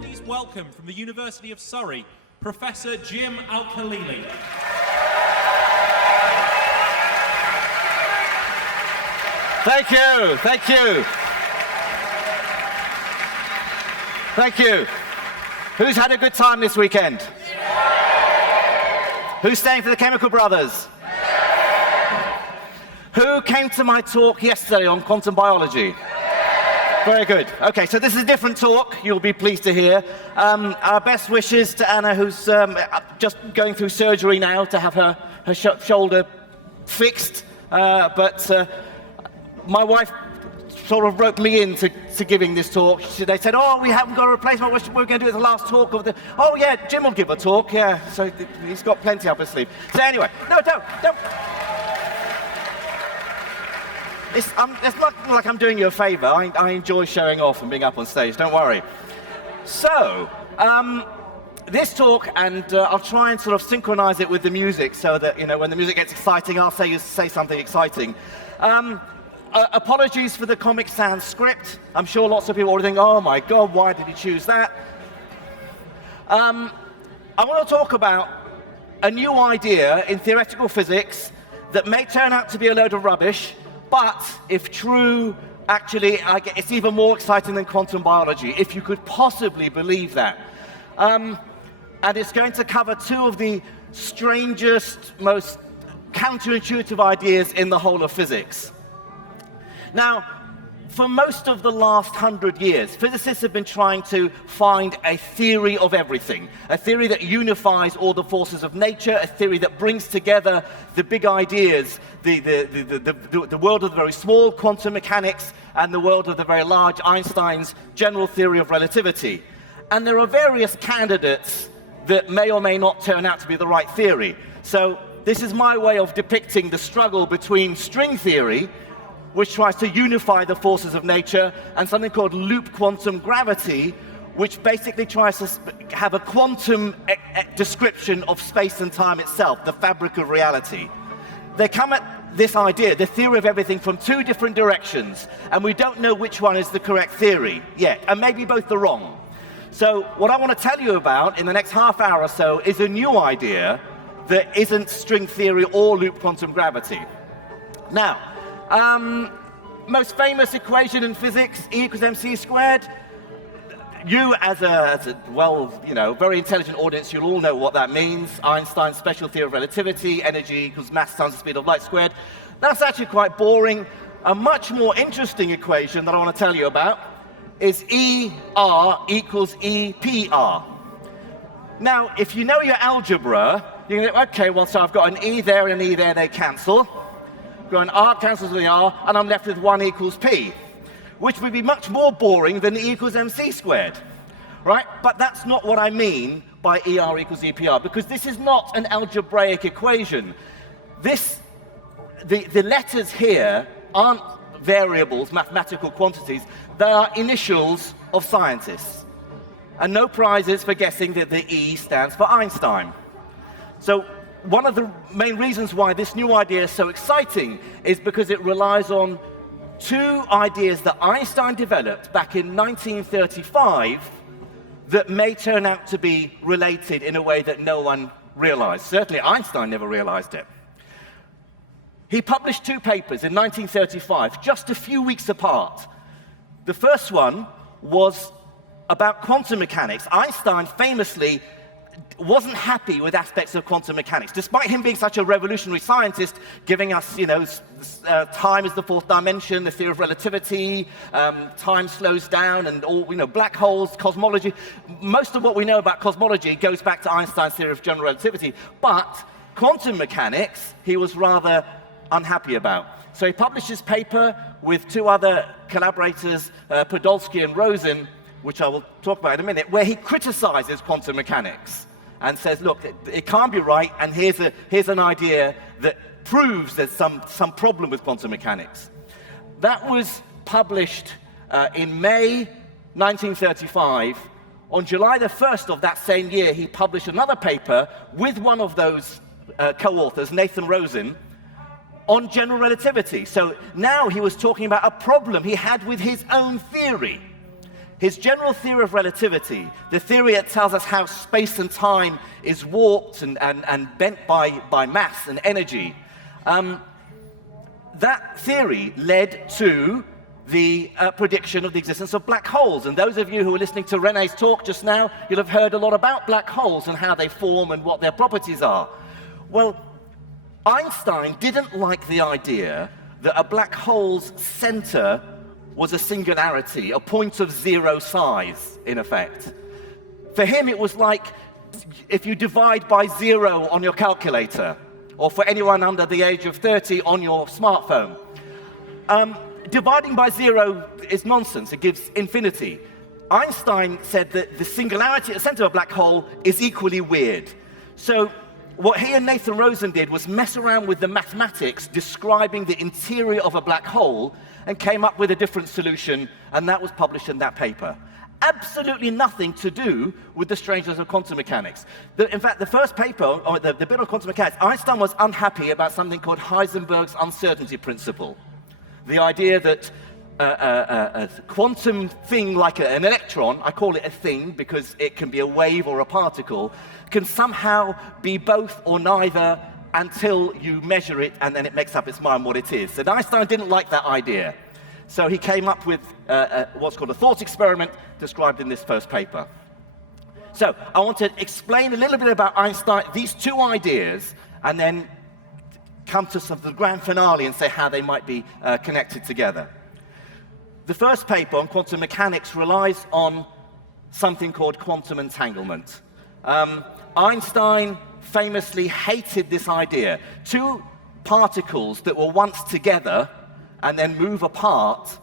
Please welcome from the University of Surrey, Professor Jim Al-Khalili. Thank you, thank you. Thank you. Who's had a good time this weekend? Who's staying for the Chemical Brothers? Who came to my talk yesterday on quantum biology? Very good. Okay, so this is a different talk, you'll be pleased to hear. Our best wishes to Anna, who's just going through surgery now to have her shoulder fixed. But my wife sort of roped me into giving this talk. They said, oh, we haven't got a replacement, we're going to do the last talk of the... Oh, yeah, Jim will give a talk, yeah. So he's got plenty up his sleeve. So anyway, no, don't. It's not like I'm doing you a favor. I enjoy showing off and being up on stage, don't worry. So, this talk, and I'll try and sort of synchronize it with the music so that, you know, when the music gets exciting, I'll say something exciting. Apologies for the Comic Sans script. I'm sure lots of people already think, oh my God, why did he choose that? I want to talk about a new idea in theoretical physics that may turn out to be a load of rubbish, but if true, actually, it's even more exciting than quantum biology, if you could possibly believe that. And it's going to cover two of the strangest, most counterintuitive ideas in the whole of physics. Now, for most of the last 100 years, physicists have been trying to find a theory of everything, a theory that unifies all the forces of nature, a theory that brings together the big ideas, the world of the very small, quantum mechanics, and the world of the very large, Einstein's general theory of relativity. And there are various candidates that may or may not turn out to be the right theory. So this is my way of depicting the struggle between string theory, which tries to unify the forces of nature, and something called loop quantum gravity, which basically tries to have a quantum description of space and time itself, the fabric of reality. They come at this idea, the theory of everything, from two different directions, and we don't know which one is the correct theory yet, and maybe both are wrong. So what I want to tell you about in the next half hour or so is a new idea that isn't string theory or loop quantum gravity. Now, most famous equation in physics, E equals mc squared. You, as a well, you know, very intelligent audience, you'll all know what that means. Einstein's special theory of relativity, energy equals mass times the speed of light squared. That's actually quite boring. A much more interesting equation that I want to tell you about is ER equals EPR. Now, if you know your algebra, you can go, okay, well, so I've got an E there and an E there, they cancel. Got an R cancels with the R, and I'm left with 1 equals P, which would be much more boring than E equals mc squared, right? But that's not what I mean by ER equals EPR, because this is not an algebraic equation. The letters here aren't variables, mathematical quantities. They are initials of scientists. And no prizes for guessing that the E stands for Einstein. So one of the main reasons why this new idea is so exciting is because it relies on two ideas that Einstein developed back in 1935 that may turn out to be related in a way that no one realized. Certainly Einstein never realized it. He published two papers in 1935, just a few weeks apart. The first one was about quantum mechanics. Einstein famously wasn't happy with aspects of quantum mechanics, despite him being such a revolutionary scientist, giving us, you know, time is the fourth dimension, the theory of relativity, time slows down, and all, you know, black holes, cosmology. Most of what we know about cosmology goes back to Einstein's theory of general relativity, but quantum mechanics he was rather unhappy about. So he published his paper with two other collaborators, Podolsky and Rosen, which I will talk about in a minute, where he criticizes quantum mechanics and says, look, it can't be right, and here's an idea that proves there's some problem with quantum mechanics. That was published in May 1935. On July the 1st of that same year, he published another paper with one of those co-authors, Nathan Rosen, on general relativity. So now he was talking about a problem he had with his own theory. His general theory of relativity, the theory that tells us how space and time is warped and bent by mass and energy, that theory led to the prediction of the existence of black holes. And those of you who were listening to René's talk just now, you'll have heard a lot about black holes and how they form and what their properties are. Well, Einstein didn't like the idea that a black hole's center was a singularity, a point of zero size, in effect. For him, it was like if you divide by zero on your calculator, or for anyone under the age of 30 on your smartphone. Dividing by zero is nonsense, it gives infinity. Einstein said that the singularity at the center of a black hole is equally weird. So what he and Nathan Rosen did was mess around with the mathematics describing the interior of a black hole and came up with a different solution, and that was published in that paper. Absolutely nothing to do with the strangeness of quantum mechanics. In fact, the first paper, or the bit on quantum mechanics, Einstein was unhappy about something called Heisenberg's uncertainty principle. The idea that a quantum thing like an electron, I call it a thing because it can be a wave or a particle, can somehow be both or neither until you measure it and then it makes up its mind what it is. And Einstein didn't like that idea. So he came up with what's called a thought experiment described in this first paper. So I want to explain a little bit about Einstein, these two ideas, and then come to the grand finale and say how they might be connected together. The first paper on quantum mechanics relies on something called quantum entanglement. Einstein famously hated this idea. Two particles that were once together and then move apart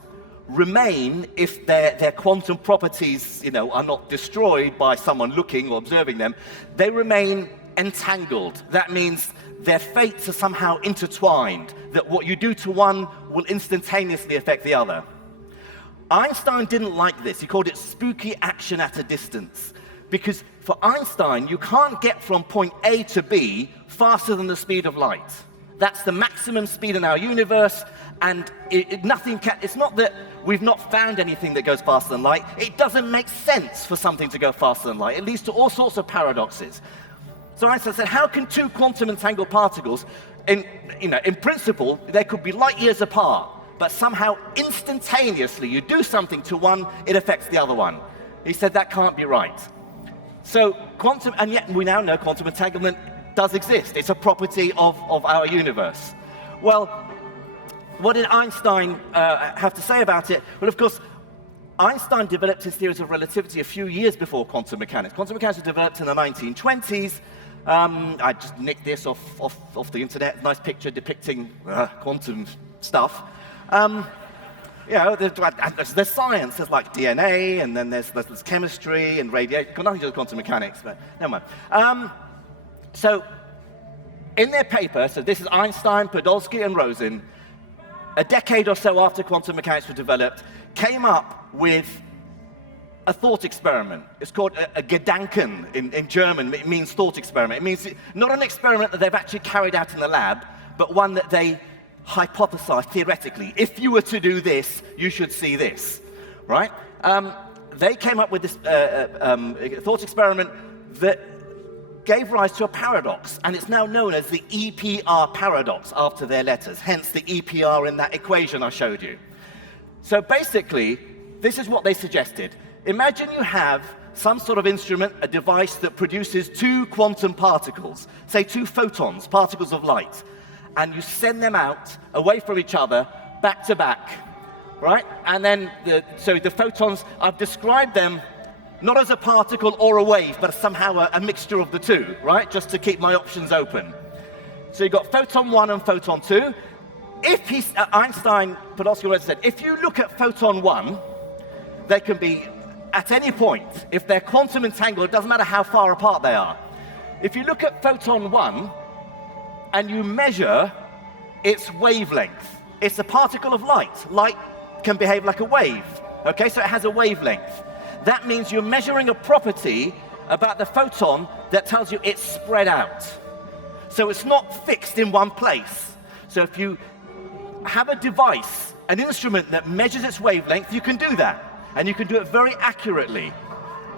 remain if their quantum properties, are not destroyed by someone looking or observing them. They remain entangled. That means their fates are somehow intertwined, that what you do to one will instantaneously affect the other. Einstein didn't like this. He called it spooky action at a distance. Because for Einstein, you can't get from point A to B faster than the speed of light. That's the maximum speed in our universe, and it's not that we've not found anything that goes faster than light. It doesn't make sense for something to go faster than light. It leads to all sorts of paradoxes. So Einstein said, how can two quantum entangled particles, in principle, they could be light years apart, but somehow instantaneously you do something to one, it affects the other one. He said that can't be right. So and yet we now know quantum entanglement does exist. It's a property of our universe. Well, what did Einstein have to say about it? Well, of course, Einstein developed his theories of relativity a few years before quantum mechanics. Quantum mechanics was developed in the 1920s. I just nicked this off the internet. Nice picture depicting quantum stuff. There's science. There's like DNA, and then there's chemistry and radiation. Got nothing to do with quantum mechanics, but never mind. So in their paper, so this is Einstein, Podolsky, and Rosen, a decade or so after quantum mechanics was developed, came up with a thought experiment. It's called a Gedanken in German. It means thought experiment. It means not an experiment that they've actually carried out in the lab, but one that they hypothesized theoretically. If you were to do this, you should see this, right? They came up with this thought experiment that gave rise to a paradox, and it's now known as the EPR paradox after their letters, hence the EPR in that equation I showed you. So basically, this is what they suggested. Imagine you have some sort of instrument, a device that produces two quantum particles, say two photons, particles of light, and you send them out away from each other, back to back, right? And then, so the photons, I've described them not as a particle or a wave, but somehow a mixture of the two, right? Just to keep my options open. So you've got photon 1 and photon 2. Einstein, Podolsky already said, if you look at photon 1, they can be at any point. If they're quantum entangled, it doesn't matter how far apart they are. If you look at photon 1 and you measure its wavelength, it's a particle of light. Light can behave like a wave, okay? So it has a wavelength. That means you're measuring a property about the photon that tells you it's spread out. So it's not fixed in one place. So if you have a device, an instrument that measures its wavelength, you can do that. And you can do it very accurately.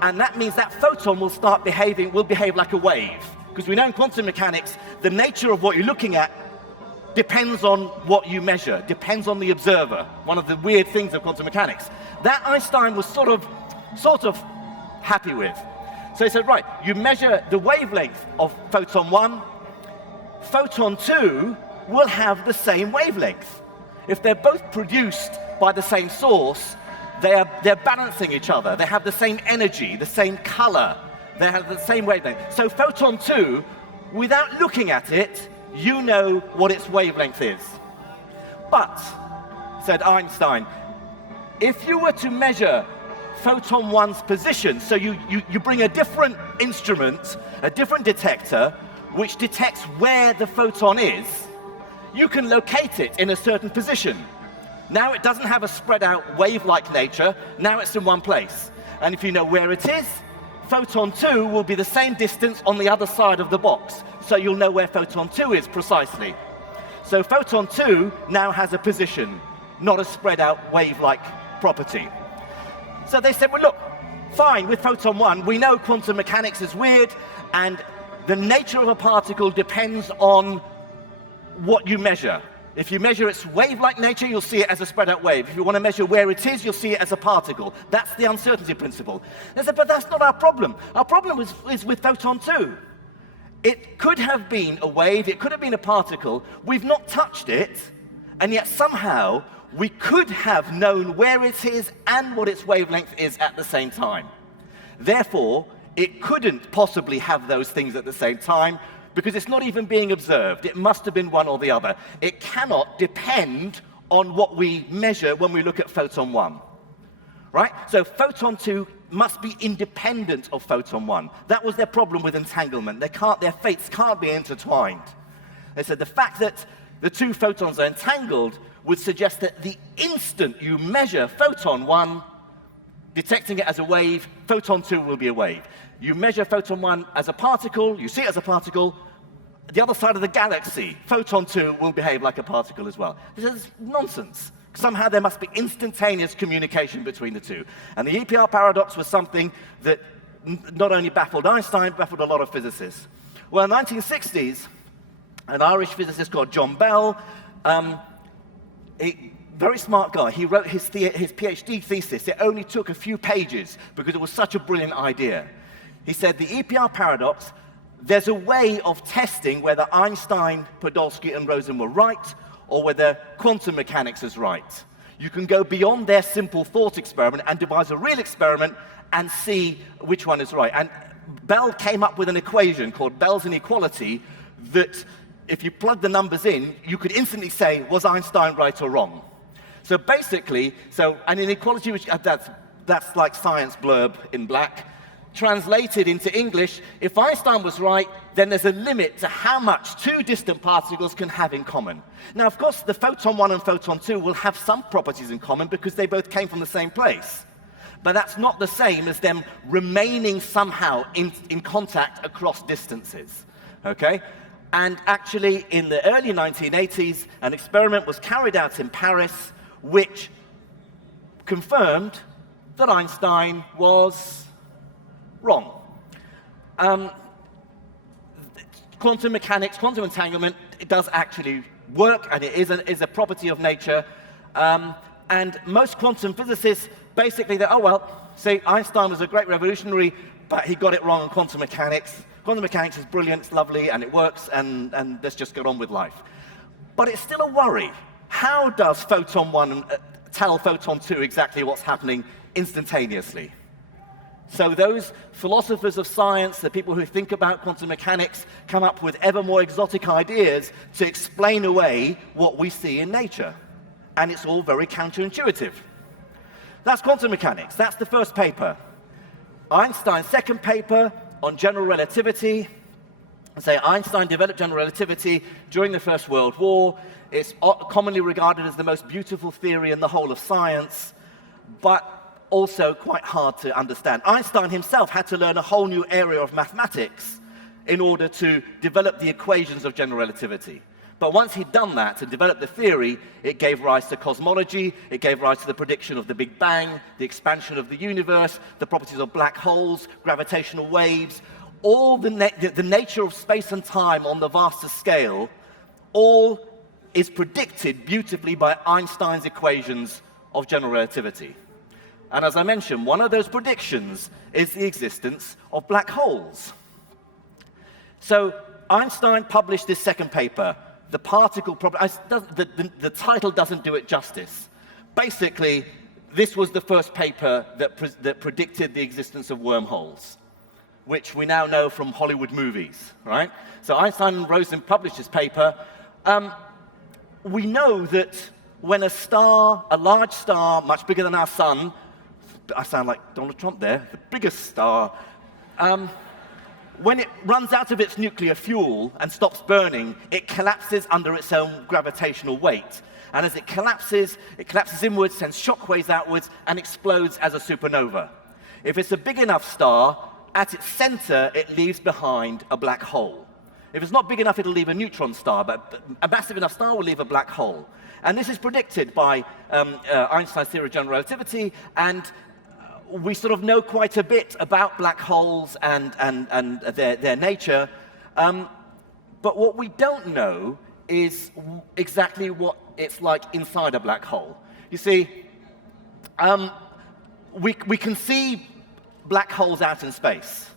And that means that photon will behave like a wave. Because we know in quantum mechanics, the nature of what you're looking at depends on what you measure, depends on the observer. One of the weird things of quantum mechanics. That Einstein was sort of happy with. So he said, right, you measure the wavelength of photon 1, photon 2 will have the same wavelength. If they're both produced by the same source, they're balancing each other. They have the same energy, the same color. They have the same wavelength. So photon 2, without looking at it, you know what its wavelength is. But, said Einstein, if you were to measure photon 1's position, so you bring a different instrument, a different detector, which detects where the photon is, you can locate it in a certain position. Now it doesn't have a spread out wave-like nature, now it's in one place. And if you know where it is, photon 2 will be the same distance on the other side of the box, so you'll know where photon 2 is precisely. So photon 2 now has a position, not a spread out wave-like property. So they said, well look, fine, with photon 1, we know quantum mechanics is weird, and the nature of a particle depends on what you measure. If you measure its wave-like nature, you'll see it as a spread-out wave. If you want to measure where it is, you'll see it as a particle. That's the uncertainty principle. They said, but that's not our problem. Our problem is with photon 2. It could have been a wave, it could have been a particle. We've not touched it, and yet somehow we could have known where it is and what its wavelength is at the same time. Therefore, it couldn't possibly have those things at the same time, because it's not even being observed. It must have been one or the other. It cannot depend on what we measure when we look at photon 1. Right? So photon 2 must be independent of photon 1. That was their problem with entanglement. Their fates can't be intertwined. They said the fact that the two photons are entangled would suggest that the instant you measure photon 1, detecting it as a wave, photon 2 will be a wave. You measure photon 1 as a particle, you see it as a particle, the other side of the galaxy, photon 2 will behave like a particle as well. This is nonsense. Somehow there must be instantaneous communication between the two. And the EPR paradox was something that not only baffled Einstein, baffled a lot of physicists. Well, in the 1960s, an Irish physicist called John Bell, very smart guy, he wrote his PhD thesis. It only took a few pages because it was such a brilliant idea. He said, the EPR paradox, there's a way of testing whether Einstein, Podolsky, and Rosen were right, or whether quantum mechanics is right. You can go beyond their simple thought experiment and devise a real experiment and see which one is right. And Bell came up with an equation called Bell's inequality that if you plug the numbers in, you could instantly say, was Einstein right or wrong? So basically, an inequality, which that's like science blurb in black, translated into English, if Einstein was right, then there's a limit to how much two distant particles can have in common. Now, of course, the photon 1 and photon 2 will have some properties in common because they both came from the same place. But that's not the same as them remaining somehow in contact across distances, okay? And actually, in the early 1980s, an experiment was carried out in Paris which confirmed that Einstein was wrong. Quantum mechanics, quantum entanglement, it does actually work, and it is a property of nature. And most quantum physicists basically, oh well, see, Einstein was a great revolutionary, but he got it wrong on quantum mechanics. Quantum mechanics is brilliant, it's lovely, and it works, and let's just get on with life. But it's still a worry. How does photon 1 tell photon 2 exactly what's happening instantaneously? So those philosophers of science, the people who think about quantum mechanics, come up with ever more exotic ideas to explain away what we see in nature. And it's all very counterintuitive. That's quantum mechanics. That's the first paper. Einstein's second paper on general relativity. Einstein developed general relativity during the First World War. It's commonly regarded as the most beautiful theory in the whole of science, but also quite hard to understand. Einstein himself had to learn a whole new area of mathematics in order to develop the equations of general relativity. But once he'd done that and developed the theory, it gave rise to cosmology, it gave rise to the prediction of the Big Bang, the expansion of the universe, the properties of black holes, gravitational waves, all the nature of space and time on the vastest scale, all is predicted beautifully by Einstein's equations of general relativity. And as I mentioned, one of those predictions is the existence of black holes. So Einstein published this second paper, The Particle Problem. The title doesn't do it justice. Basically, this was the first paper that predicted the existence of wormholes, which we now know from Hollywood movies, right? So Einstein and Rosen published this paper. We know that when a large star, much bigger than our sun, I sound like Donald Trump there, the biggest star, when it runs out of its nuclear fuel and stops burning, it collapses under its own gravitational weight. And as it collapses inwards, sends shockwaves outwards, and explodes as a supernova. If it's a big enough star, at its center, it leaves behind a black hole. If it's not big enough, it'll leave a neutron star, but a massive enough star will leave a black hole. And this is predicted by Einstein's theory of general relativity, and we sort of know quite a bit about black holes and their nature. But what we don't know is exactly what it's like inside a black hole. You see, we can see black holes out in space.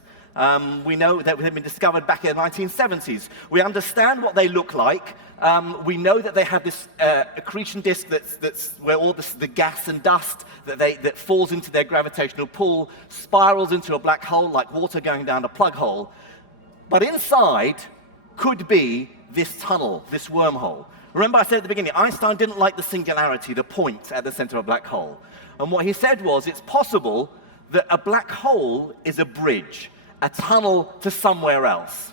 We know that they've been discovered back in the 1970s. We understand what they look like. We know that they have this accretion disk that's where all the gas and dust that falls into their gravitational pull spirals into a black hole like water going down a plug hole. But inside could be this tunnel, this wormhole. Remember I said at the beginning, Einstein didn't like the singularity, the point at the center of a black hole. And what he said was, it's possible that a black hole is a bridge, a tunnel to somewhere else.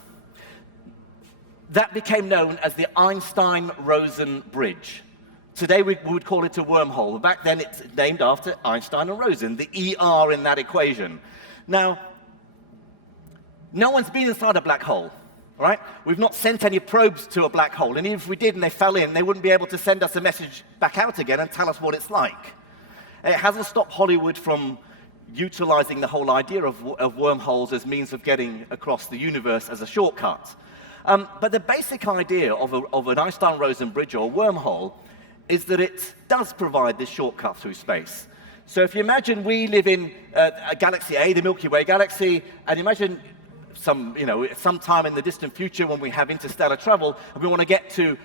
That became known as the Einstein-Rosen bridge. Today we would call it a wormhole. Back then it's named after Einstein and Rosen, the ER in that equation. Now, no one's been inside a black hole, right? We've not sent any probes to a black hole, and even if we did and they fell in, they wouldn't be able to send us a message back out again and tell us what it's like. It hasn't stopped Hollywood from utilizing the whole idea of wormholes as means of getting across the universe as a shortcut. But the basic idea of an Einstein-Rosen bridge or a wormhole is that it does provide this shortcut through space. So if you imagine we live in a galaxy A, the Milky Way galaxy, and imagine sometime in the distant future when we have interstellar travel and we want to get to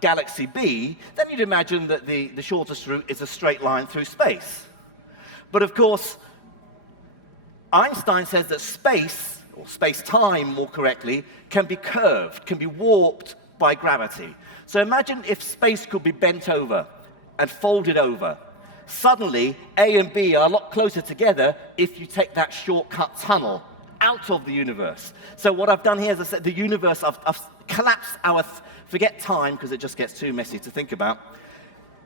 galaxy B, then you'd imagine that the shortest route is a straight line through space. But of course, Einstein says that space, or space-time more correctly, can be curved, can be warped by gravity. So imagine if space could be bent over and folded over. Suddenly, A and B are a lot closer together if you take that shortcut tunnel out of the universe. So what I've done here is I said the universe, I've collapsed our, forget time because it just gets too messy to think about.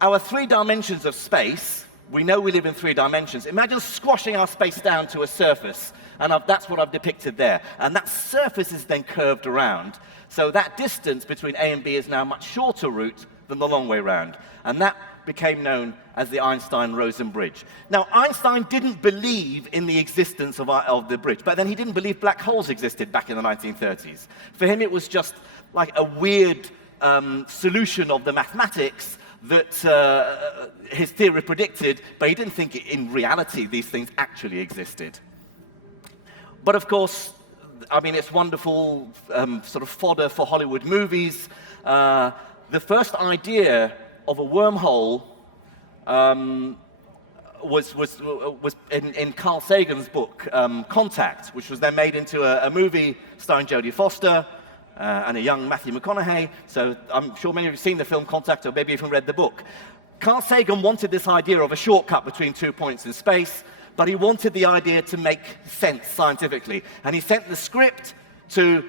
Our 3 dimensions of space, we know we live in 3 dimensions. Imagine squashing our space down to a surface, and that's what I've depicted there. And that surface is then curved around. So that distance between A and B is now a much shorter route than the long way round. And that became known as the Einstein-Rosen bridge. Now, Einstein didn't believe in the existence of the bridge, but then he didn't believe black holes existed back in the 1930s. For him, it was just like a weird solution of the mathematics that his theory predicted, but he didn't think in reality these things actually existed. But of course, I mean, it's wonderful sort of fodder for Hollywood movies. The first idea of a wormhole was in Carl Sagan's book, Contact, which was then made into a movie starring Jodie Foster and a young Matthew McConaughey. So I'm sure many of you have seen the film Contact, or maybe even read the book. Carl Sagan wanted this idea of a shortcut between 2 points in space, but he wanted the idea to make sense scientifically. And he sent the script to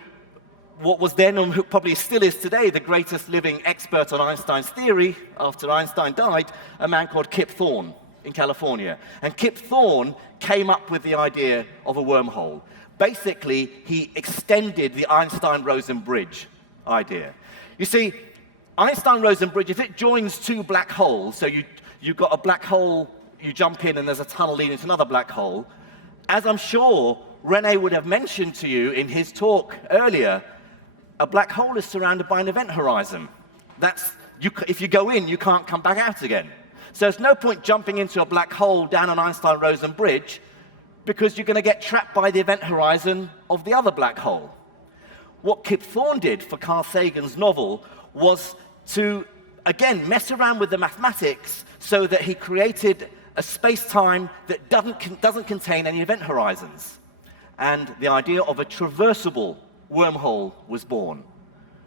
what was then, and who probably still is today, the greatest living expert on Einstein's theory, after Einstein died, a man called Kip Thorne in California. And Kip Thorne came up with the idea of a wormhole. Basically, he extended the Einstein-Rosen bridge idea. You see, Einstein-Rosen bridge, if it joins two black holes, so you've got a black hole, you jump in and there's a tunnel leading to another black hole, as I'm sure René would have mentioned to you in his talk earlier, a black hole is surrounded by an event horizon. If you go in, you can't come back out again. So there's no point jumping into a black hole down an Einstein-Rosen bridge because you're going to get trapped by the event horizon of the other black hole. What Kip Thorne did for Carl Sagan's novel was to, again, mess around with the mathematics so that he created a space-time that doesn't contain any event horizons. And the idea of a traversable wormhole was born.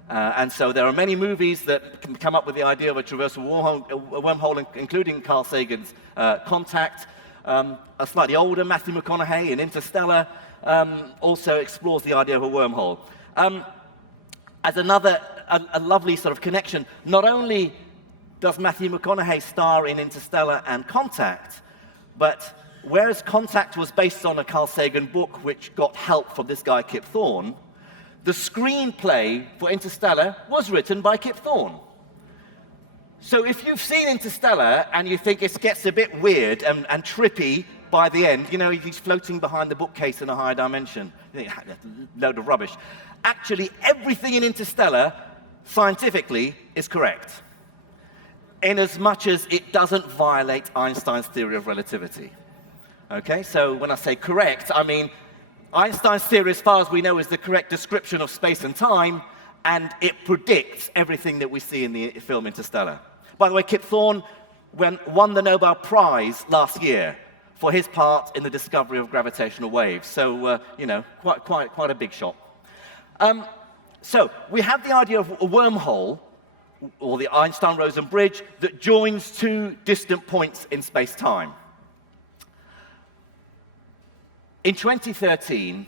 And so there are many movies that can come up with the idea of a traversable wormhole, including Carl Sagan's Contact. A slightly older Matthew McConaughey in Interstellar also explores the idea of a wormhole. As a lovely sort of connection, not only does Matthew McConaughey star in Interstellar and Contact, but whereas Contact was based on a Carl Sagan book which got help from this guy Kip Thorne, the screenplay for Interstellar was written by Kip Thorne. So if you've seen Interstellar and you think it gets a bit weird and trippy by the end, you know, he's floating behind the bookcase in a higher dimension, load of rubbish. Actually, everything in Interstellar, scientifically, is correct, in as much as it doesn't violate Einstein's theory of relativity. Okay, so when I say correct, I mean Einstein's theory, as far as we know, is the correct description of space and time, and it predicts everything that we see in the film Interstellar. By the way, Kip Thorne won the Nobel Prize last year for his part in the discovery of gravitational waves. So, you know, quite a big shot. So we have the idea of a wormhole, or the Einstein-Rosen bridge, that joins two distant points in space-time. In 2013,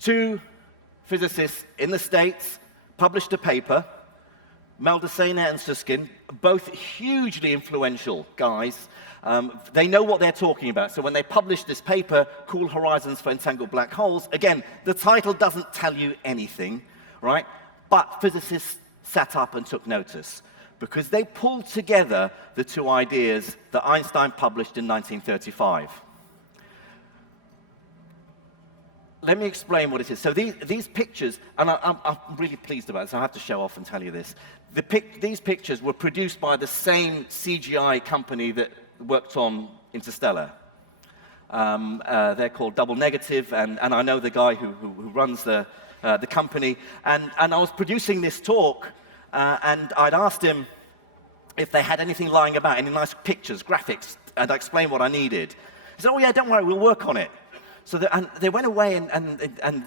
two physicists in the States published a paper, Maldacena and Susskind, both hugely influential guys. They know what they're talking about. So when they published this paper, Cool Horizons for Entangled Black Holes, again, the title doesn't tell you anything, right? But physicists sat up and took notice because they pulled together the two ideas that Einstein published in 1935. Let me explain what it is. So these pictures, and I'm really pleased about this, I have to show off and tell you this. These pictures were produced by the same CGI company that worked on Interstellar. They're called Double Negative, and I know the guy who runs the company. And I was producing this talk, and I'd asked him if they had anything lying about, any nice pictures, graphics, and I explained what I needed. He said, oh yeah, don't worry, we'll work on it. So they went away, and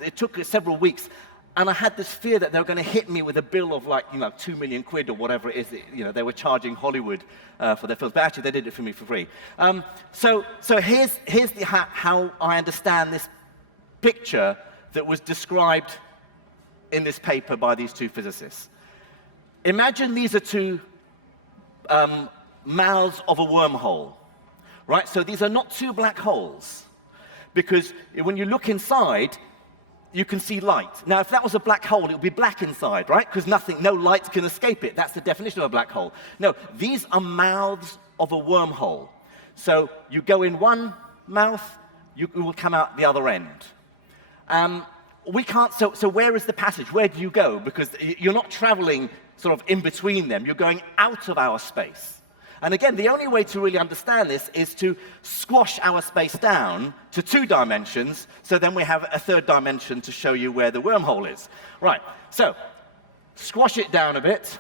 it took several weeks, and I had this fear that they were going to hit me with a bill of like, you know, 2 million quid or whatever it is that, you know, they were charging Hollywood for their films. But actually, they did it for me for free. So here's how I understand this picture that was described in this paper by these two physicists. Imagine these are two mouths of a wormhole, right? So these are not two black holes, because when you look inside, you can see light. Now, if that was a black hole, it would be black inside, right? Because no light can escape it. That's the definition of a black hole. No, these are mouths of a wormhole. So you go in one mouth, you will come out the other end. We can't, so where is the passage? Where do you go? Because you're not traveling sort of in between them. You're going out of our space. And again, the only way to really understand this is to squash our space down to 2 dimensions, so then we have a 3rd dimension to show you where the wormhole is. Right, so squash it down a bit.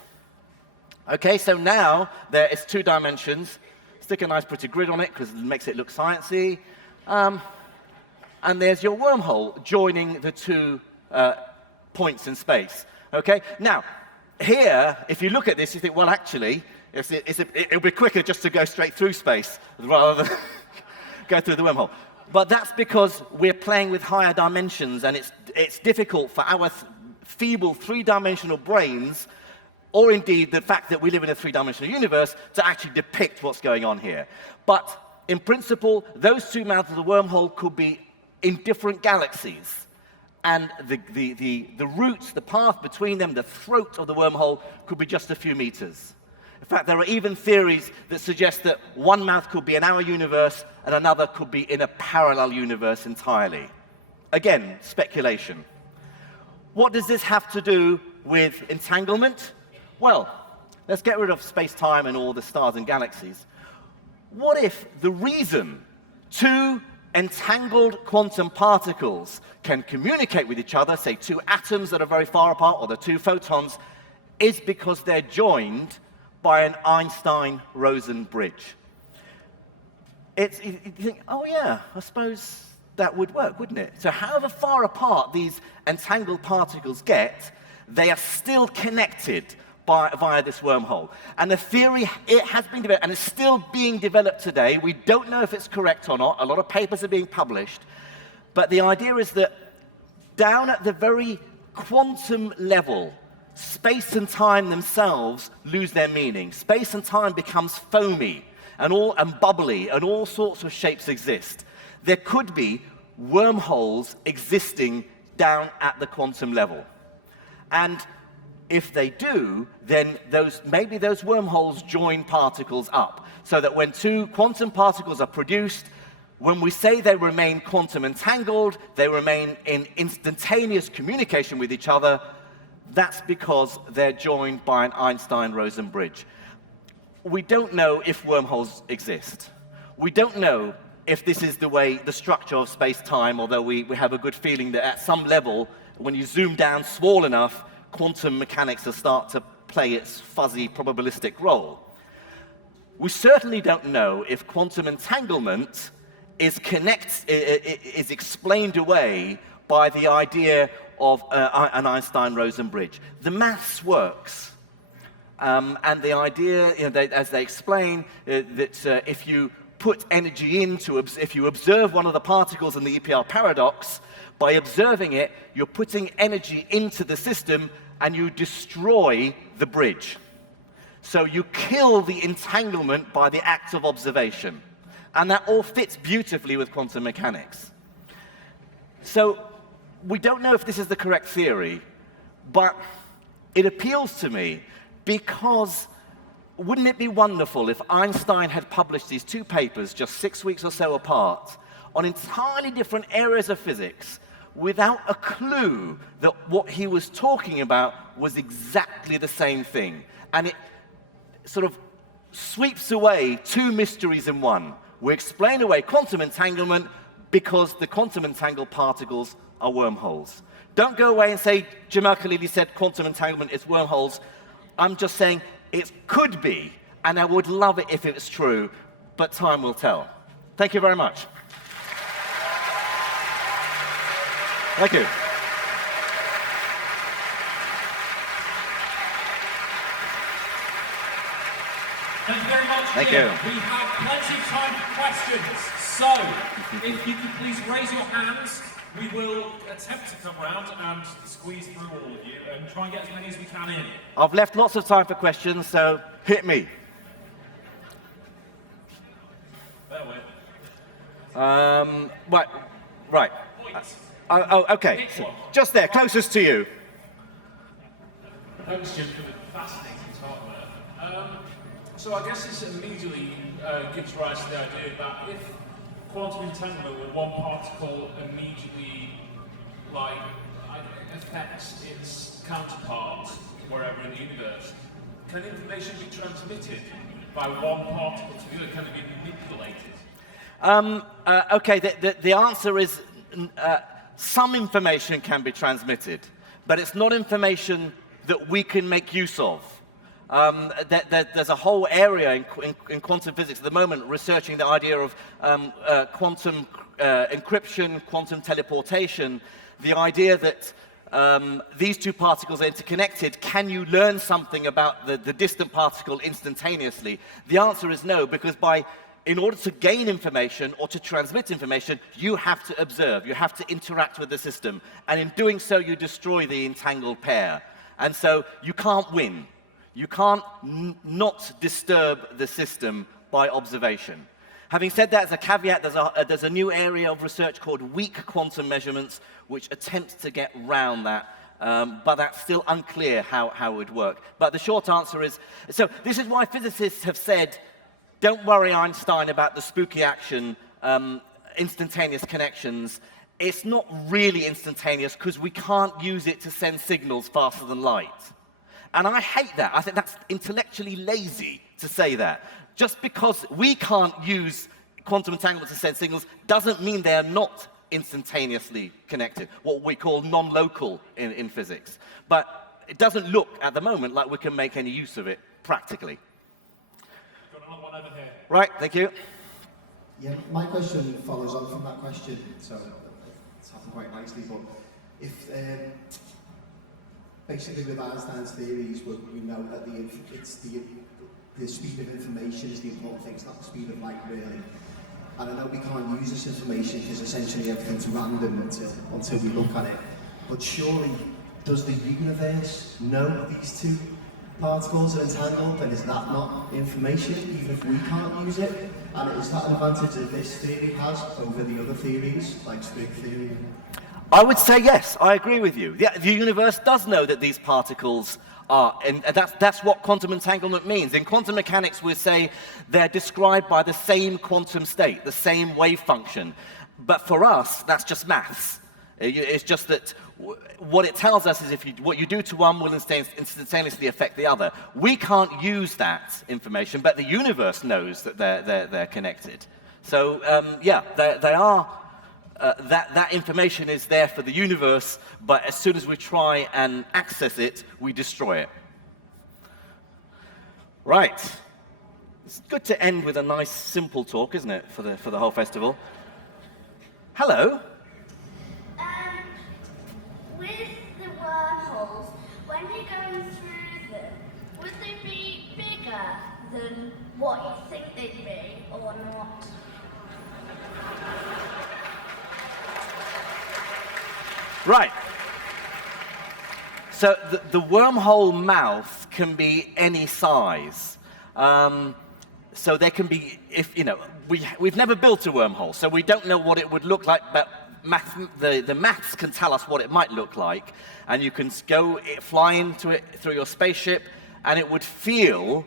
Okay, so now there is 2 dimensions. Stick a nice pretty grid on it because it makes it look sciencey. And there's your wormhole joining the 2 points in space. Okay, now here, if you look at this, you think, well, actually, it'll be quicker just to go straight through space rather than go through the wormhole. But that's because we're playing with higher dimensions, and it's difficult for our feeble 3-dimensional brains, or indeed the fact that we live in a 3-dimensional universe, to actually depict what's going on here. But in principle, those 2 mouths of the wormhole could be in different galaxies. and the route, the path between them, the throat of the wormhole, could be just a few meters. In fact, there are even theories that suggest that one mouth could be in our universe and another could be in a parallel universe entirely. Again, speculation. What does this have to do with entanglement? Well, let's get rid of space-time and all the stars and galaxies. What if the reason two entangled quantum particles can communicate with each other, say two atoms that are very far apart, or the two photons, is because they're joined by an Einstein-Rosen bridge? You think, oh yeah, I suppose that would work, wouldn't it? So however far apart these entangled particles get, they are still connected via this wormhole. And the theory, it has been developed, and it's still being developed today. We don't know if it's correct or not. A lot of papers are being published. But the idea is that down at the very quantum level, space and time themselves lose their meaning. Space and time becomes foamy and bubbly, and all sorts of shapes exist. There could be wormholes existing down at the quantum level. And if they do, then maybe those wormholes join particles up, so that when two quantum particles are produced, when we say they remain quantum entangled, they remain in instantaneous communication with each other, that's because they're joined by an Einstein-Rosen bridge. We don't know if wormholes exist. We don't know if this is the structure of space-time, although we have a good feeling that at some level, when you zoom down small enough, quantum mechanics will start to play its fuzzy probabilistic role. We certainly don't know if quantum entanglement is explained away by the idea of an Einstein-Rosen bridge. The maths works. And the idea, as they explain, that if you put energy if you observe one of the particles in the EPR paradox, by observing it, you're putting energy into the system and you destroy the bridge. So you kill the entanglement by the act of observation. And that all fits beautifully with quantum mechanics. So we don't know if this is the correct theory, but it appeals to me because wouldn't it be wonderful if Einstein had published these two papers just 6 weeks or so apart on entirely different areas of physics without a clue that what he was talking about was exactly the same thing? And it sort of sweeps away two mysteries in one. We explain away quantum entanglement because the quantum entangled particles are wormholes. Don't go away and say, Jim Al-Khalili said quantum entanglement is wormholes. I'm just saying it could be, and I would love it if it was true, but time will tell. Thank you very much. Thank you. Thank you very much, Thank Jim. you. We have plenty of time for questions. So, if you could please raise your hands, we will attempt to come round and squeeze through all of you and try and get as many as we can in. I've left lots of time for questions, so hit me. Bear with. Right. Points. Okay. So, just there, closest to you. Thanks, Jim, for the fascinating talk there. So I guess this immediately gives rise to the idea that if quantum entanglement were one particle immediately affects its counterpart wherever in the universe, can information be transmitted by one particle to the other? Can it be manipulated? Okay, the answer is some information can be transmitted, but it's not information that we can make use of. There's a whole area in quantum physics at the moment researching the idea of quantum encryption, quantum teleportation, the idea that these two particles are interconnected. Can you learn something about the distant particle instantaneously? The answer is no, because in order to gain information or to transmit information, you have to observe, you have to interact with the system, and in doing so, you destroy the entangled pair. And so you can't win. You can't not disturb the system by observation. Having said that, as a caveat, there's a new area of research called weak quantum measurements, which attempts to get round that, but that's still unclear how it would work. But the short answer is, so this is why physicists have said, don't worry, Einstein, about the spooky action, instantaneous connections. It's not really instantaneous because we can't use it to send signals faster than light. And I hate that. I think that's intellectually lazy to say that. Just because we can't use quantum entanglement to send signals doesn't mean they're not instantaneously connected, what we call non-local in physics. But it doesn't look at the moment like we can make any use of it practically. Got another one over here. Right, thank you. Yeah, my question follows on from that question, so it's happened quite nicely, but if basically with Einstein's theories, we know that the speed of information is the important thing, it's not the speed of light really. And I know we can't use this information because essentially everything's random until we look at it. But surely, does the universe know these two particles are entangled, and is that not information, even if we can't use it? And is that an advantage that this theory has over the other theories, like string theory? I would say yes, I agree with you. The universe does know that these particles are, and that's what quantum entanglement means. In quantum mechanics, we say they're described by the same quantum state, the same wave function. But for us, that's just maths. It's just that what it tells us is what you do to one will instantaneously affect the other. We can't use that information, but the universe knows that they're connected. So yeah, they are. That information is there for the universe, but as soon as we try and access it, we destroy it. Right. It's good to end with a nice, simple talk, isn't it, for the whole festival? Hello. With the wormholes, when you're going through them, would they be bigger than what you think they'd be, or not? Right. So the wormhole mouth can be any size. So there can be, we've never built a wormhole, so we don't know what it would look like, but the maths can tell us what it might look like, and you can fly into it through your spaceship, and it would feel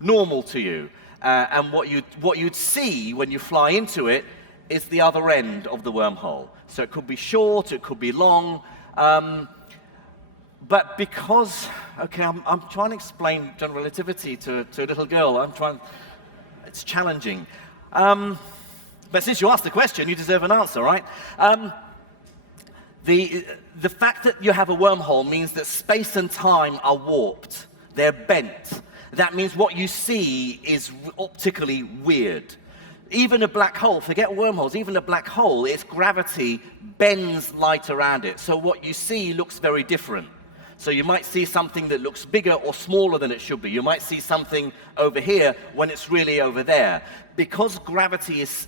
normal to you. And what you'd see when you fly into it is the other end of the wormhole. So it could be short, it could be long, but because, okay, I'm trying to explain general relativity to a little girl. It's challenging. But since you asked the question, you deserve an answer, right? The fact that you have a wormhole means that space and time are warped. They're bent. That means what you see is optically weird. Even a black hole, forget wormholes, even a black hole, its gravity bends light around it. So what you see looks very different. So you might see something that looks bigger or smaller than it should be. You might see something over here when it's really over there. Because gravity is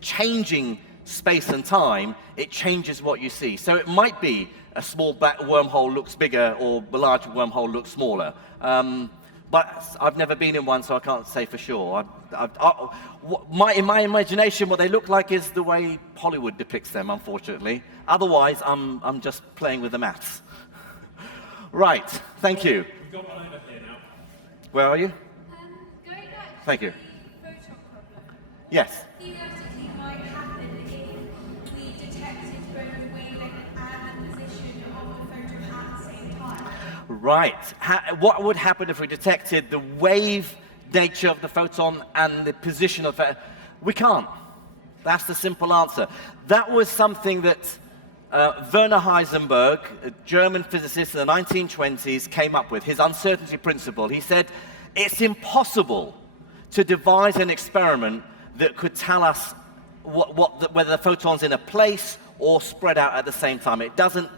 changing space and time, it changes what you see. So it might be a small black wormhole looks bigger or a large wormhole looks smaller. But I've never been in one, so I can't say for sure. In my imagination, what they look like is the way Hollywood depicts them, unfortunately. Otherwise, I'm just playing with the maths. Right, thank you. We've got one over here now. Where are you? Going back to Thank you. the photon problem. Yes. Theoretically might happen if we detected both wavelength and position of the photon at the same time. Right. What would happen if we detected the wave nature of the photon and the position of it? We can't. That's the simple answer. That was something that Werner Heisenberg, a German physicist in the 1920s, came up with, his uncertainty principle. He said, it's impossible to devise an experiment that could tell us whether the photon's in a place or spread out at the same time. It doesn't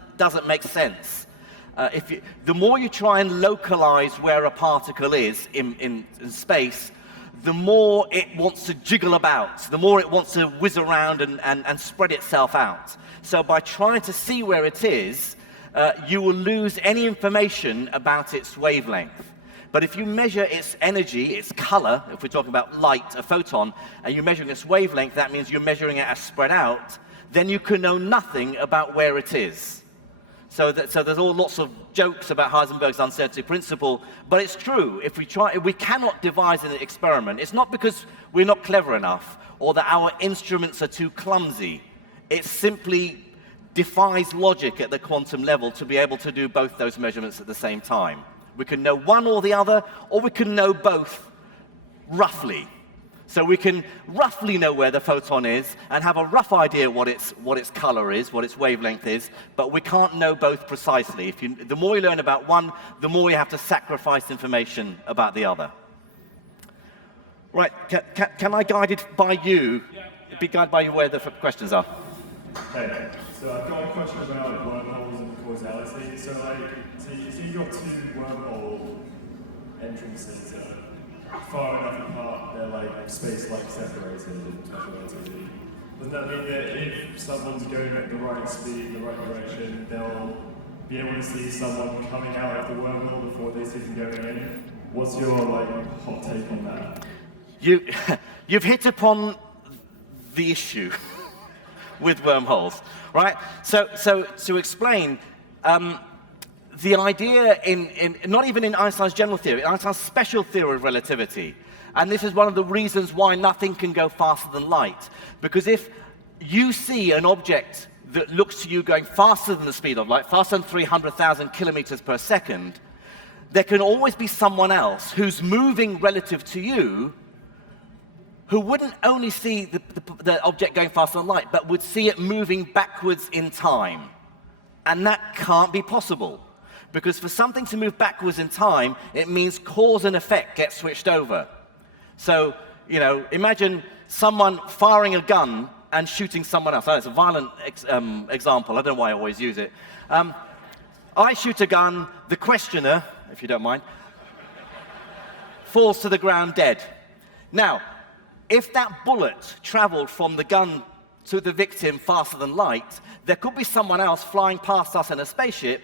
make sense. The more you try and localize where a particle is in space, the more it wants to jiggle about, the more it wants to whiz around and spread itself out. So by trying to see where it is, you will lose any information about its wavelength. But if you measure its energy, its color, if we're talking about light, a photon, and you're measuring its wavelength, that means you're measuring it as spread out, then you can know nothing about where it is. So there's all lots of jokes about Heisenberg's uncertainty principle, but it's true. If we cannot devise an experiment. It's not because we're not clever enough or that our instruments are too clumsy. It simply defies logic at the quantum level to be able to do both those measurements at the same time. We can know one or the other, or we can know both roughly. So we can roughly know where the photon is and have a rough idea what its color is, what its wavelength is, but we can't know both precisely. The more you learn about one, the more you have to sacrifice information about the other. Right, can I guide it by you? Yeah. Be guided by you where the questions are. Okay, so I've got a question about wormholes and causality. So you've got two wormhole entrances that are far enough apart, they're like space-like separated in special relativity. Doesn't that mean that if someone's going at the right speed, the right direction, they'll be able to see someone coming out of the wormhole before they see them going in? What's your hot take on that? You've hit upon the issue with wormholes, right? So to explain, the idea not even in Einstein's general theory, Einstein's special theory of relativity, and this is one of the reasons why nothing can go faster than light, because if you see an object that looks to you going faster than the speed of light, faster than 300,000 kilometers per second, there can always be someone else who's moving relative to you who wouldn't only see the object going faster than light, but would see it moving backwards in time. And that can't be possible. Because for something to move backwards in time, it means cause and effect get switched over. So, imagine someone firing a gun and shooting someone else. That's a violent example. I don't know why I always use it. I shoot a gun, the questioner, if you don't mind, falls to the ground dead. Now, if that bullet traveled from the gun to the victim faster than light, there could be someone else flying past us in a spaceship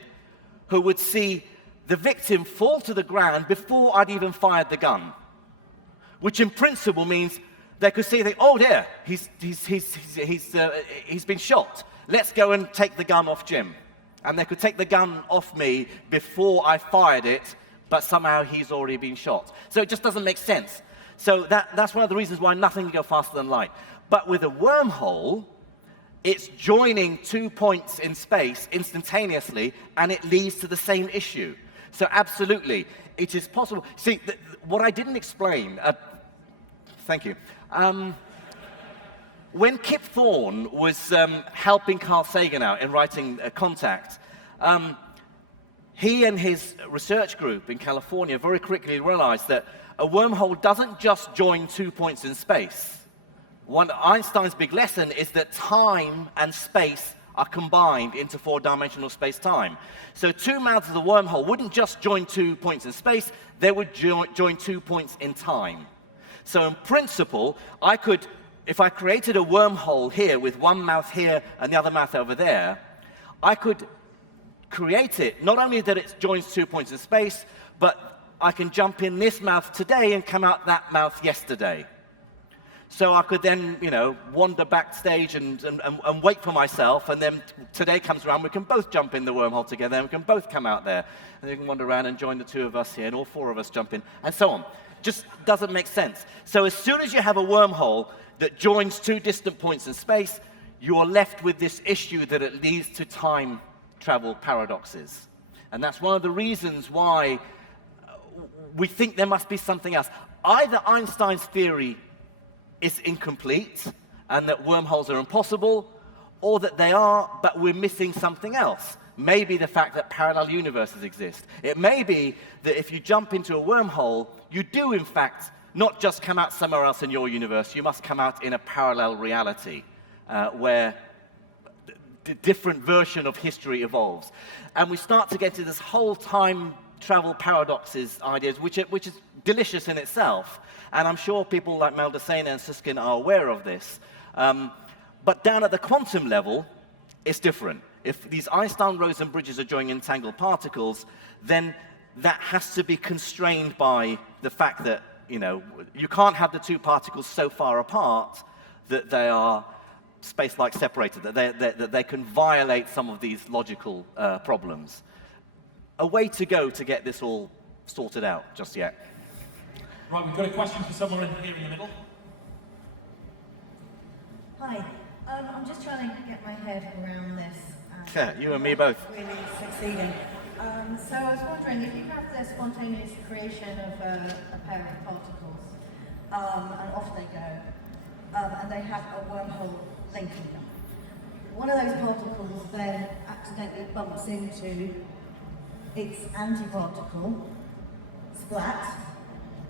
who would see the victim fall to the ground before I'd even fired the gun. Which in principle means they could see, oh dear, he's been shot. Let's go and take the gun off Jim. And they could take the gun off me before I fired it, but somehow he's already been shot. So it just doesn't make sense. So that's one of the reasons why nothing can go faster than light. But with a wormhole, it's joining 2 points in space instantaneously, and it leads to the same issue. So absolutely, it is possible. See, what I didn't explain, thank you. When Kip Thorne was helping Carl Sagan out in writing Contact, he and his research group in California very quickly realized that a wormhole doesn't just join 2 points in space. Einstein's big lesson is that time and space are combined into four-dimensional space-time. So two mouths of the wormhole wouldn't just join 2 points in space, they would join 2 points in time. So in principle, I could, if I created a wormhole here with one mouth here and the other mouth over there, I could create it, not only that it joins 2 points in space, but I can jump in this mouth today and come out that mouth yesterday. So I could then, wander backstage and wait for myself, and then today comes around, we can both jump in the wormhole together, and we can both come out there. And we can wander around and join the two of us here, and all four of us jump in, and so on. Just doesn't make sense. So as soon as you have a wormhole that joins two distant points in space, you're left with this issue that it leads to time travel paradoxes. And that's one of the reasons why we think there must be something else. Either Einstein's theory is incomplete and that wormholes are impossible, or that they are, but we're missing something else. Maybe the fact that parallel universes exist. It may be that if you jump into a wormhole, you do in fact not just come out somewhere else in your universe, you must come out in a parallel reality where a different version of history evolves. And we start to get to this whole time travel paradoxes ideas, which is delicious in itself. And I'm sure people like Maldacena and Susskind are aware of this. But down at the quantum level, it's different. If these Einstein-Rosen bridges are joining entangled particles, then that has to be constrained by the fact that, you can't have the two particles so far apart that they are space-like separated, that they can violate some of these logical problems. A way to go to get this all sorted out just yet. Right, we've got a question for someone here in the middle. Hi, I'm just trying to get my head around this. Yeah, you and me both. Really succeeding. So I was wondering, if you have the spontaneous creation of a pair of particles, and off they go, and they have a wormhole linking them. One of those particles then accidentally bumps into its antiparticle, splat.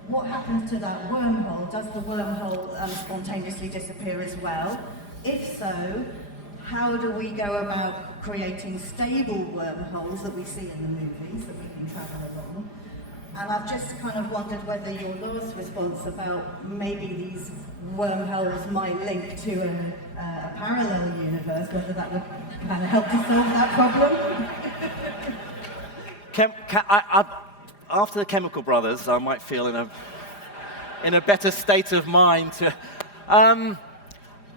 What happens to that wormhole? Does the wormhole spontaneously disappear as well? If so, how do we go about creating stable wormholes that we see in the movies that we can travel along? And I've just kind of wondered whether your last response about maybe these wormholes might link to a parallel universe, whether that would kind of help to solve that problem? After the Chemical Brothers, I might feel in a better state of mind to.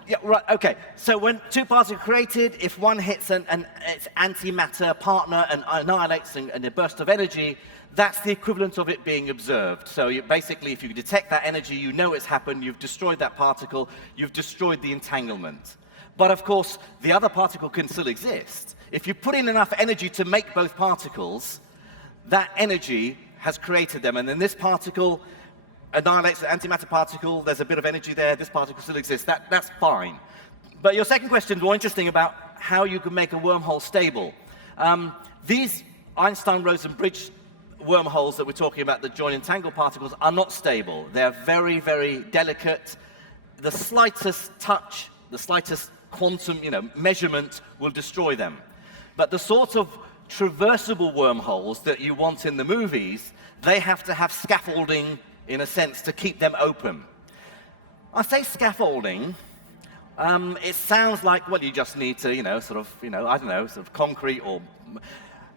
Yeah, right. Okay. So when two particles are created, if one hits its antimatter partner and annihilates in a burst of energy, that's the equivalent of it being observed. So basically, if you detect that energy, you know it's happened. You've destroyed that particle. You've destroyed the entanglement. But of course, the other particle can still exist. If you put in enough energy to make both particles, that energy has created them, and then this particle annihilates the antimatter particle. There's a bit of energy there. This particle still exists. That's fine. But your second question is more interesting about how you can make a wormhole stable. These Einstein-Rosen-Bridge wormholes that we're talking about that join entangled particles are not stable. They're very, very delicate. The slightest touch, the slightest quantum measurement will destroy them. But the sort of traversable wormholes that you want in the movies, they have to have scaffolding, in a sense, to keep them open. I say scaffolding, it sounds like, well, you just need to, sort of concrete or...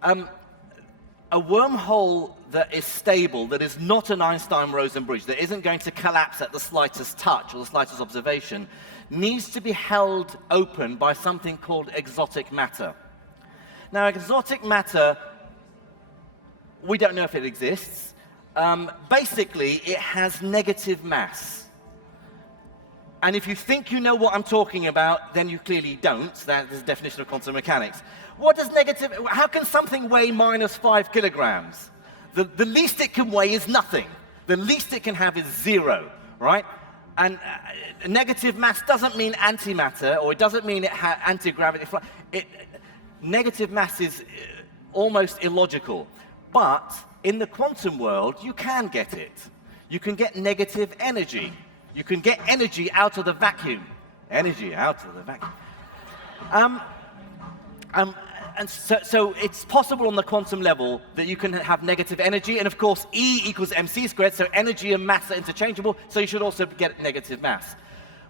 a wormhole that is stable, that is not an Einstein-Rosen bridge, that isn't going to collapse at the slightest touch or the slightest observation, needs to be held open by something called exotic matter. Now, exotic matter, we don't know if it exists. Basically, it has negative mass. And if you think you know what I'm talking about, then you clearly don't. That is the definition of quantum mechanics. What does how can something weigh -5 kilograms? The least it can weigh is nothing. The least it can have is 0, right? And negative mass doesn't mean antimatter, or it doesn't mean it has anti-gravity. Negative mass is almost illogical. But in the quantum world, you can get it. You can get negative energy. You can get energy out of the vacuum. Energy out of the vacuum. And so it's possible on the quantum level that you can have negative energy. And of course, E equals mc², so energy and mass are interchangeable, so you should also get negative mass.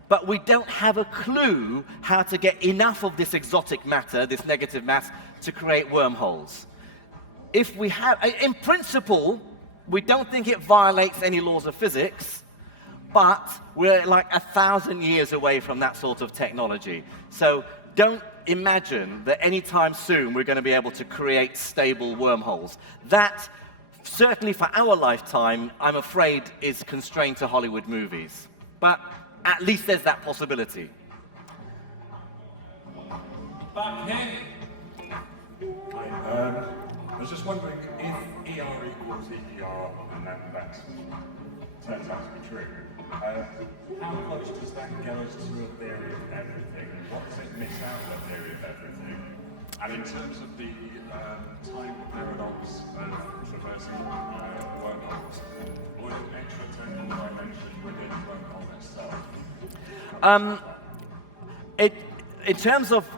But we don't have a clue how to get enough of this exotic matter, this negative mass, to create wormholes. If we have, in principle, we don't think it violates any laws of physics, but we're like 1,000 years away from that sort of technology. So don't imagine that anytime soon we're going to be able to create stable wormholes. That, certainly for our lifetime, I'm afraid is constrained to Hollywood movies. But at least there's that possibility. Back here. Hi, I was just wondering if ER equals EPR and that turns out to be true. How close does that go to a theory of everything? What does it miss out of a theory of everything? And in terms of the time paradox of traversing wormholes, would an extra temporal dimension within the wormhole itself? In terms of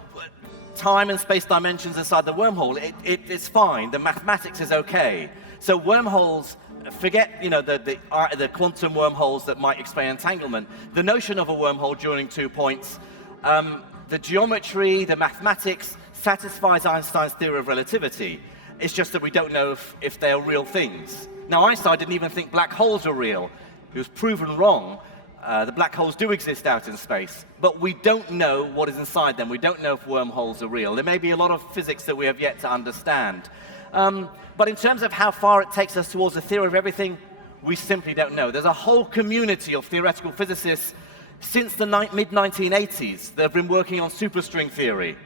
time and space dimensions inside the wormhole, it's fine. The mathematics is okay. So wormholes, forget the quantum wormholes that might explain entanglement. The notion of a wormhole during 2 points, the geometry, the mathematics satisfies Einstein's theory of relativity. It's just that we don't know if they're real things. Now, Einstein didn't even think black holes were real. He was proven wrong. The black holes do exist out in space, but we don't know what is inside them. We don't know if wormholes are real. There may be a lot of physics that we have yet to understand. But in terms of how far it takes us towards the theory of everything, we simply don't know. There's a whole community of theoretical physicists since the mid-1980s that have been working on superstring theory.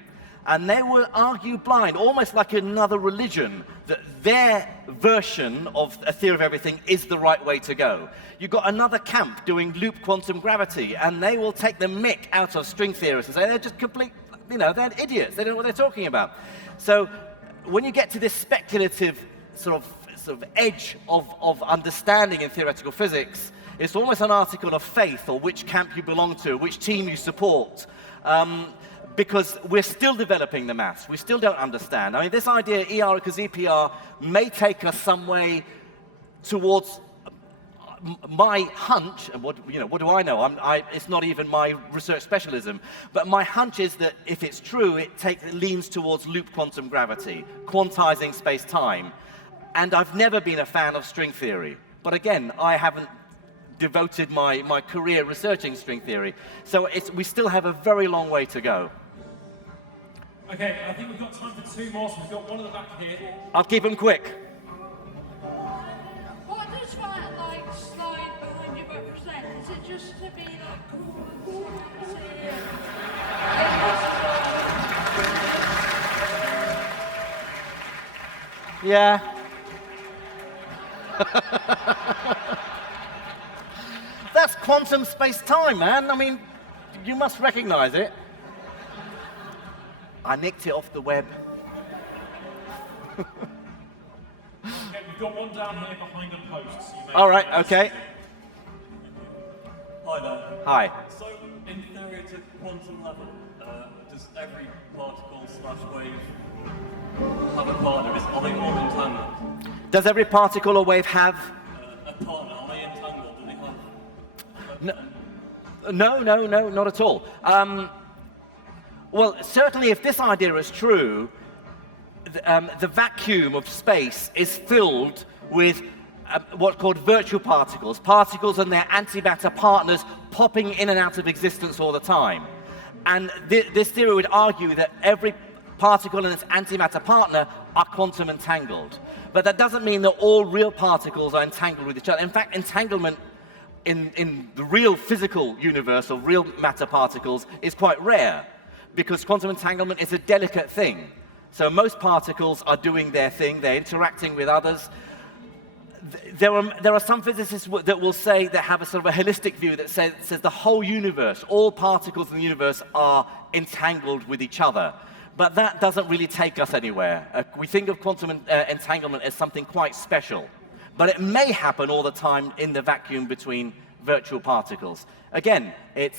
And they will argue blind, almost like another religion, that their version of a theory of everything is the right way to go. You've got another camp doing loop quantum gravity, and they will take the mick out of string theorists and say they're just complete, they're idiots, they don't know what they're talking about. So when you get to this speculative sort of edge of understanding in theoretical physics, it's almost an article of faith, or which camp you belong to, which team you support. Because we're still developing the maths. We still don't understand. I mean, this idea, ER equals EPR, may take us some way towards my hunch, and what do I know? It's not even my research specialism, but my hunch is that if it's true, it leans towards loop quantum gravity, quantizing space-time. And I've never been a fan of string theory. But again, I haven't devoted my career researching string theory. So we still have a very long way to go. Okay, I think we've got time for two more, so we've got one at the back here. I'll keep them quick. What does that slide behind you represent? Is it just to be cool to see? Yeah. That's quantum space-time, man. I mean, you must recognize it. I nicked it off the web. Okay, we've got one down here behind a post. So you may All right, okay. Hi there. Hi. So, in theory at a quantum level, does every particle / wave have a partner? Are they all entangled? Does every particle or wave have? A partner? Are they entangled? Do they have? No, not at all. Well, certainly if this idea is true, the vacuum of space is filled with what's called virtual particles, particles and their antimatter partners popping in and out of existence all the time. And this theory would argue that every particle and its antimatter partner are quantum entangled. But that doesn't mean that all real particles are entangled with each other. In fact, entanglement in the real physical universe of real matter particles is quite rare, because quantum entanglement is a delicate thing. So most particles are doing their thing, they're interacting with others. There are some physicists that will say, that have a sort of a holistic view that says the whole universe, all particles in the universe are entangled with each other. But that doesn't really take us anywhere. We think of quantum entanglement as something quite special. But it may happen all the time in the vacuum between virtual particles. Again, in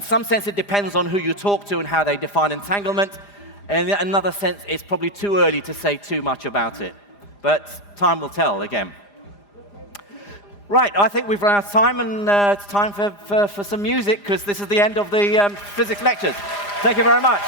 some sense, it depends on who you talk to and how they define entanglement. And in another sense, it's probably too early to say too much about it. But time will tell again. Right, I think we've run out of time, and it's time for some music, because this is the end of the physics lectures. Thank you very much.